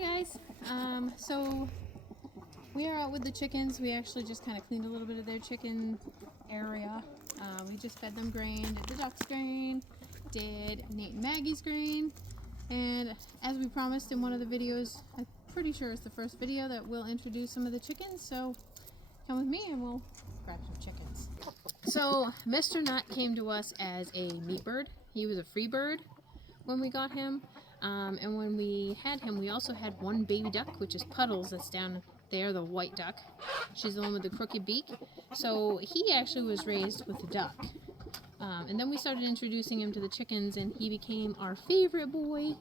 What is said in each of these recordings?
Guys, so we are out with the chickens. We actually just kind of cleaned a little bit of their chicken area. We just fed them grain, did the ducks grain, did Nate and Maggie's grain, and as we promised in one of the videos, I'm pretty sure it's the first video that we'll introduce some of the chickens, so come with me and we'll grab some chickens. So Mr. Nut came to us as a meat bird. He was a free bird when we got him. And when we had him, we also had one baby duck, which is Puddles, that's down there, the white duck. She's the one with the crooked beak. So he actually was raised with a duck. And then we started introducing him to the chickens, and he became our favorite boy.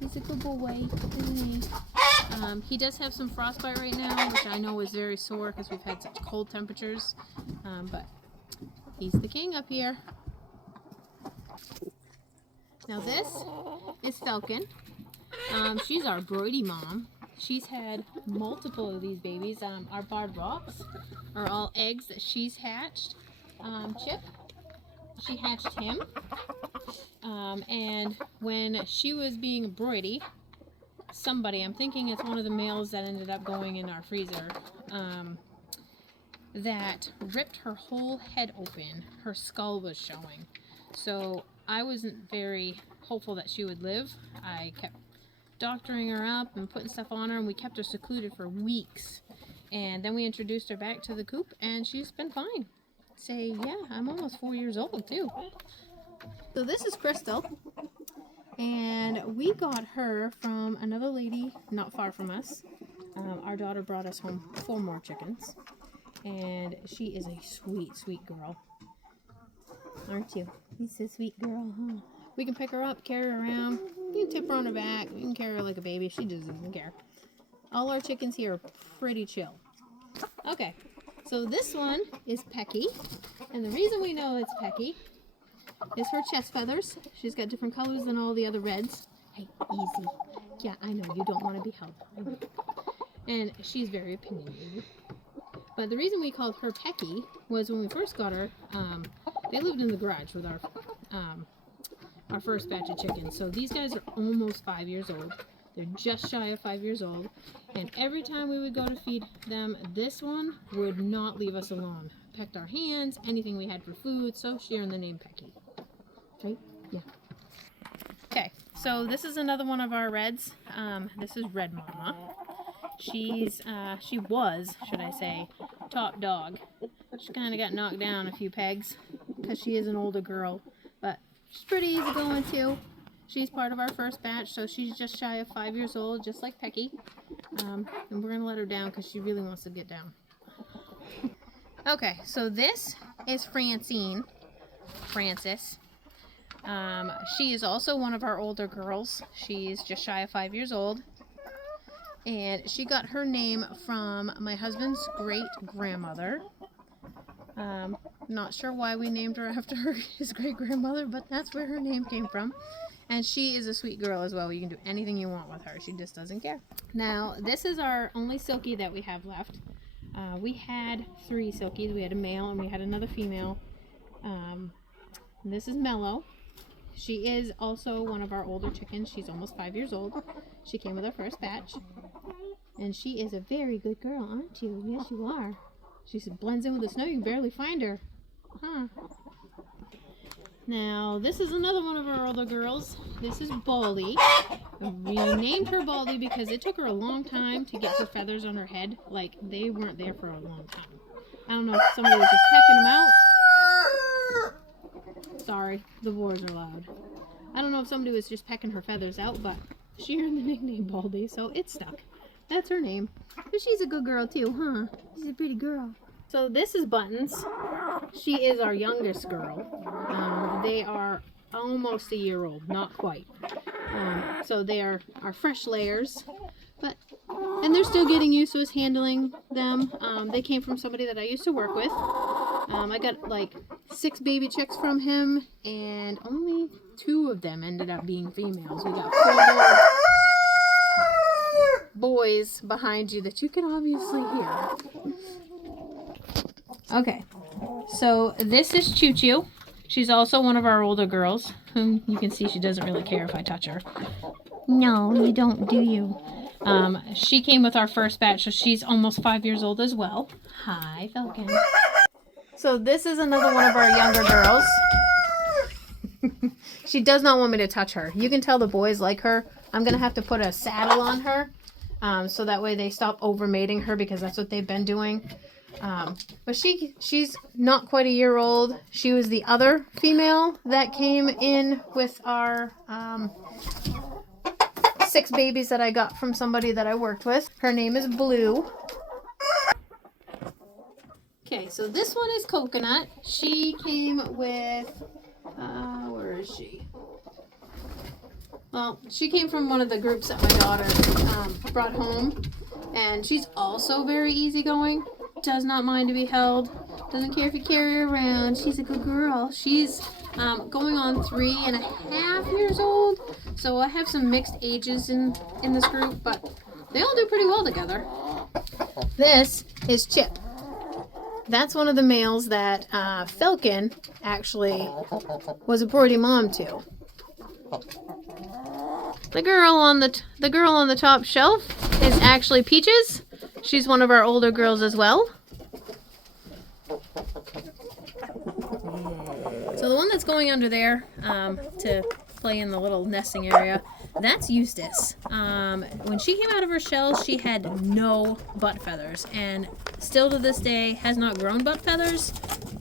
He's a good boy, isn't he? He does have some frostbite right now, which I know is very sore because we've had such cold temperatures. But he's the king up here. Now this is Falcon. She's our Brody mom. She's had multiple of these babies. Our barred rocks are all eggs that she's hatched. Chip, she hatched him. And when she was being a Brody, somebody, I'm thinking it's one of the males that ended up going in our freezer, that ripped her whole head open. Her skull was showing. So I wasn't very hopeful that she would live. I kept doctoring her up and putting stuff on her, and we kept her secluded for weeks. And then we introduced her back to the coop, and she's been fine. Say, yeah, I'm almost 4 years old too. So this is Crystal, and we got her from another lady not far from us. Our daughter brought us home 4 more chickens, and she is a sweet, sweet girl. Aren't you? She's a sweet girl, huh? We can pick her up, carry her around. We can tip her on her back. We can carry her like a baby. She just doesn't care. All our chickens here are pretty chill. Okay, so this one is Pecky. And the reason we know it's Pecky is her chest feathers. She's got different colors than all the other reds. Hey, easy. Yeah, I know, you don't want to be held. And she's very opinionated. But the reason we called her Pecky was when we first got her, they lived in the garage with our first batch of chickens. So these guys are almost 5 years old. They're just shy of 5 years old. And every time we would go to feed them, this one would not leave us alone. Pecked our hands, anything we had for food, so she earned the name Pecky. Right? Yeah. Okay, so this is another one of our reds. This is Red Mama. She was, should I say, top dog. She kind of got knocked down a few pegs because she is an older girl, but she's pretty easy going too. She's part of our first batch, so she's just shy of 5 years old, just like Pecky. And we're going to let her down because she really wants to get down. Okay, so this is Frances. She is also one of our older girls. She's just shy of 5 years old. And she got her name from my husband's great-grandmother. Not sure why we named her after his great-grandmother, but that's where her name came from. And she is a sweet girl as well. You can do anything you want with her. She just doesn't care. Now, this is our only Silkie that we have left. We had 3 Silkies. We had a male and we had another female. This is Mellow. She is also one of our older chickens. She's almost 5 years old. She came with our first batch. And she is a very good girl, aren't you? Yes, you are. She blends in with the snow. You can barely find her. Huh. Now, this is another one of our older girls. This is Baldy. We named her Baldy because it took her a long time to get her feathers on her head. Like, they weren't there for a long time. I don't know if somebody was just pecking them out. Sorry, the boars are loud. I don't know if somebody was just pecking her feathers out, but she earned the nickname Baldy, so it stuck. That's her name. But she's a good girl too, huh? She's a pretty girl. So this is Buttons. She is our youngest girl. They are almost a year old, not quite. So they are our fresh layers, and they're still getting used to us handling them. They came from somebody that I used to work with. I got like 6 baby chicks from him, and only 2 of them ended up being females. We got 4 more boys behind you that you can obviously hear. Okay, so this is Choo Choo. She's also one of our older girls, whom you can see she doesn't really care if I touch her. No, you don't, do you? She came with our first batch, so she's almost 5 years old as well. Hi, Falcon. So this is another one of our younger girls. She does not want me to touch her. You can tell the boys like her. I'm going to have to put a saddle on her so that way they stop over-mating her because that's what they've been doing. But she's not quite a year old. She was the other female that came in with our 6 babies that I got from somebody that I worked with. Her name is Blue. Okay, so this one is Coconut. She came with, where is she? Well, she came from one of the groups that my daughter brought home. And she's also very easygoing. Does not mind to be held. Doesn't care if you carry her around. She's a good girl. She's going on 3.5 years old. So I have some mixed ages in this group, but they all do pretty well together. This is Chip. That's one of the males that Falcon actually was a Brody mom to. The girl on the top shelf is actually Peaches. She's one of our older girls as well. So the one that's going under there to play in the little nesting area, that's Eustace. When she came out of her shell, she had no butt feathers, and still to this day has not grown butt feathers.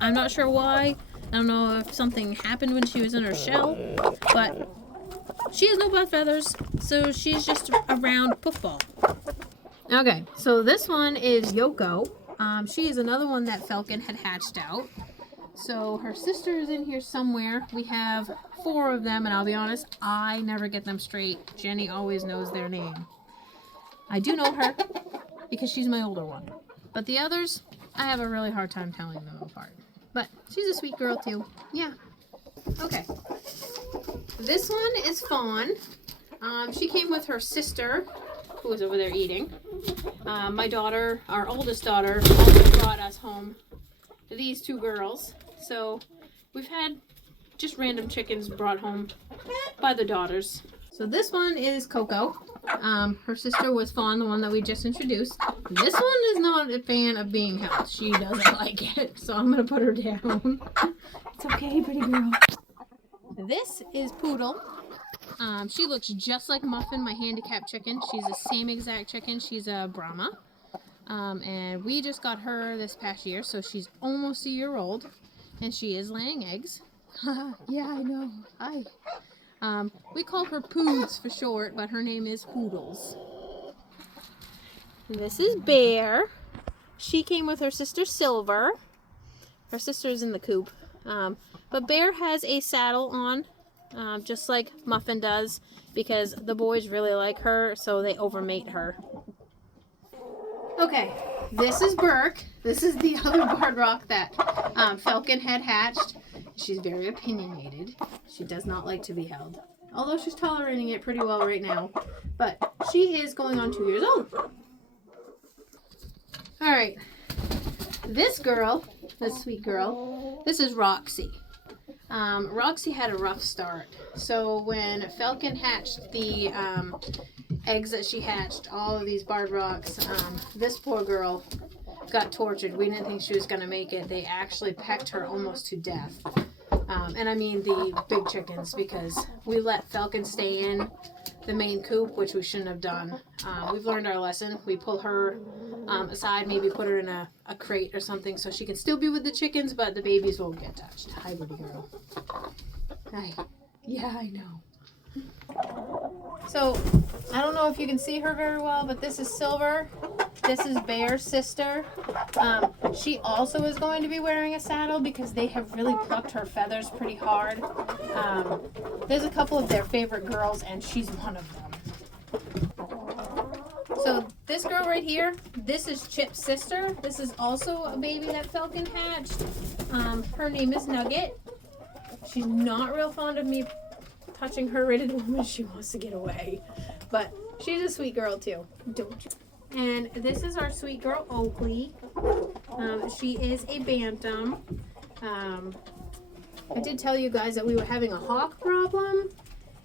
I'm not sure why. I don't know if something happened when she was in her shell, but she has no butt feathers, so she's just a round puffball. Okay, so this one is Yoko. She is another one that Falcon had hatched out. So her sister is in here somewhere. We have 4 of them, and I'll be honest, I never get them straight. Jenny always knows their name. I do know her because she's my older one. But the others, I have a really hard time telling them apart. But she's a sweet girl too. Yeah. Okay. This one is Fawn. She came with her sister, who was over there eating. My daughter, our oldest daughter, also brought us home these 2 girls. So we've had just random chickens brought home by the daughters. So this one is Coco. Her sister was Fawn, the one that we just introduced. This one is not a fan of being held. She doesn't like it, so I'm going to put her down. It's okay, pretty girl. This is Poodle. She looks just like Muffin, my handicapped chicken. She's the same exact chicken. She's a Brahma. And we just got her this past year, so she's almost a year old. And she is laying eggs. Yeah, I know. Hi. We call her Poods for short, but her name is Poodles. This is Bear. She came with her sister Silver. Her sister's in the coop. But Bear has a saddle on, just like Muffin does, because the boys really like her, so they overmate her. Okay, this is Burke. This is the other barred rock that Falcon had hatched. She's very opinionated. She does not like to be held, although she's tolerating it pretty well right now. But she is going on 2 years old. All right, this girl, this sweet girl, this is Roxy. Roxy had a rough start. So when Falcon hatched the eggs that she hatched, all of these barred rocks, this poor girl got tortured. We didn't think she was going to make it. They actually pecked her almost to death. And I mean the big chickens, because we let Falcon stay in the main coop, which we shouldn't have done. We've learned our lesson. We pull her aside, maybe put her in a crate or something so she can still be with the chickens, but the babies won't get touched. Hi, pretty girl. Hi. Yeah, I know. So, I don't know if you can see her very well, but this is Silver. This is Bear's sister. She also is going to be wearing a saddle because they have really plucked her feathers pretty hard. There's a couple of their favorite girls, and she's one of them. So this girl right here, this is Chip's sister. This is also a baby that Falcon hatched. Her name is Nugget. She's not real fond of me touching her right at the moment. She wants to get away. But she's a sweet girl too. Don't you? And this is our sweet girl, Oakley. She is a bantam. I did tell you guys that we were having a hawk problem.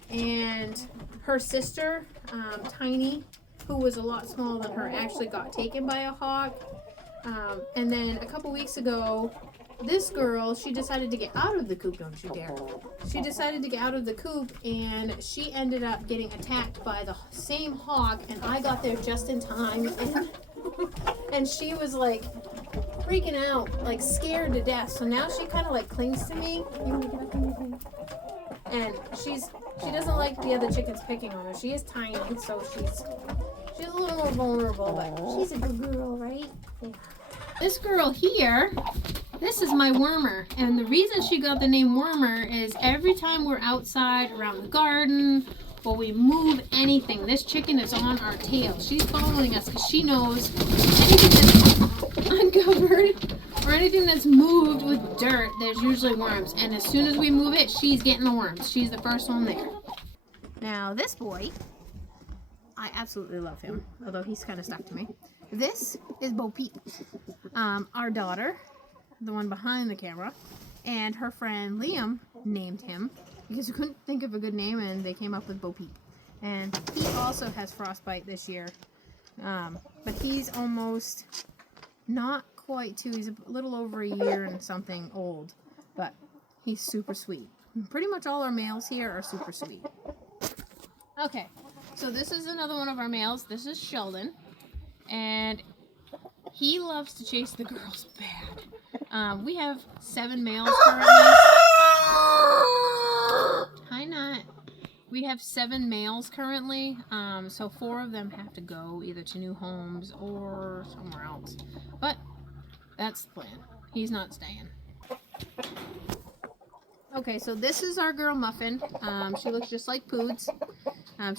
And her sister, Tiny, who was a lot smaller than her, actually got taken by a hawk. And then a couple weeks ago, this girl, she decided to get out of the coop. Don't you dare. She decided to get out of the coop, and she ended up getting attacked by the same hawk, and I got there just in time. And she was like freaking out, like scared to death. So now she kind of like clings to me. You want to get up on your thing? And she doesn't like the other chickens picking on her. She is tiny, so she's a little more vulnerable, but she's a good girl, right? Yeah. This girl here, this is my wormer, and the reason she got the name wormer is every time we're outside around the garden or we move anything, this chicken is on our tail. She's following us because she knows anything that's uncovered or anything that's moved with dirt, there's usually worms, and as soon as we move it, she's getting the worms. She's the first one there. Now this boy, I absolutely love him, although he's kind of stuck to me. This is Bo Peep, our daughter, the one behind the camera, and her friend Liam named him because we couldn't think of a good name, and they came up with Bo Peep. And he also has frostbite this year, but he's almost not quite 2. He's a little over a year and something old, but he's super sweet. Pretty much all our males here are super sweet. Okay, so this is another one of our males. This is Sheldon, and he loves to chase the girls bad. We have 7 males currently. Hi, Nut. We have 7 males currently, so 4 of them have to go either to new homes or somewhere else. But that's the plan. He's not staying. Okay, so this is our girl Muffin. She looks just like Poods.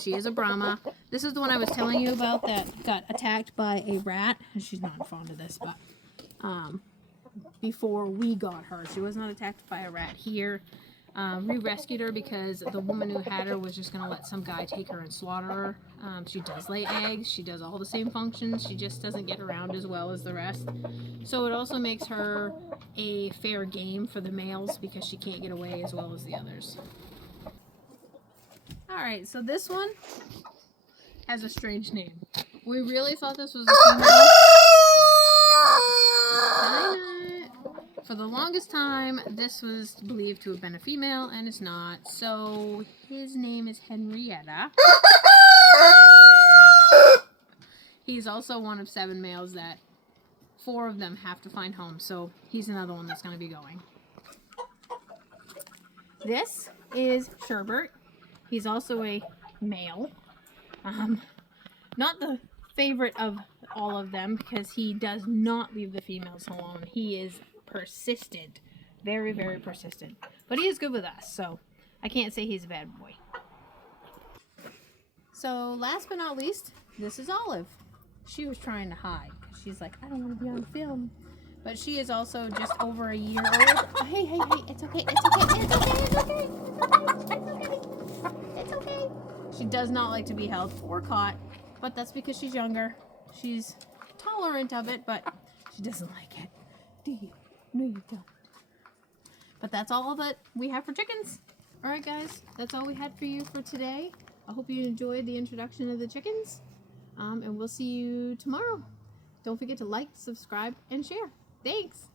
She is a Brahma. This is the one I was telling you about that got attacked by a rat. She's not fond of this, but before we got her, she was not attacked by a rat here. We rescued her because the woman who had her was just going to let some guy take her and slaughter her. She does lay eggs. She does all the same functions. She just doesn't get around as well as the rest. So it also makes her a fair game for the males because she can't get away as well as the others. Alright, so this one has a strange name. We really thought this was a female. For the longest time, this was believed to have been a female, and it's not. So his name is Henrietta. He's also one of 7 males that 4 of them have to find homes. So he's another one that's going to be going. This is Sherbert. He's also a male. Not the favorite of all of them because he does not leave the females alone. He is persistent. Very, very persistent. But he is good with us, so I can't say he's a bad boy. So last but not least, this is Olive. She was trying to hide. She's like, I don't want to be on film. But she is also just over a year old. Oh, hey, it's okay, it's okay. She does not like to be held or caught, but that's because she's younger. She's tolerant of it, but she doesn't like it. Do you? No, you don't. But that's all that we have for chickens. Alright guys, that's all we had for you for today. I hope you enjoyed the introduction of the chickens. And we'll see you tomorrow. Don't forget to like, subscribe, and share. Thanks!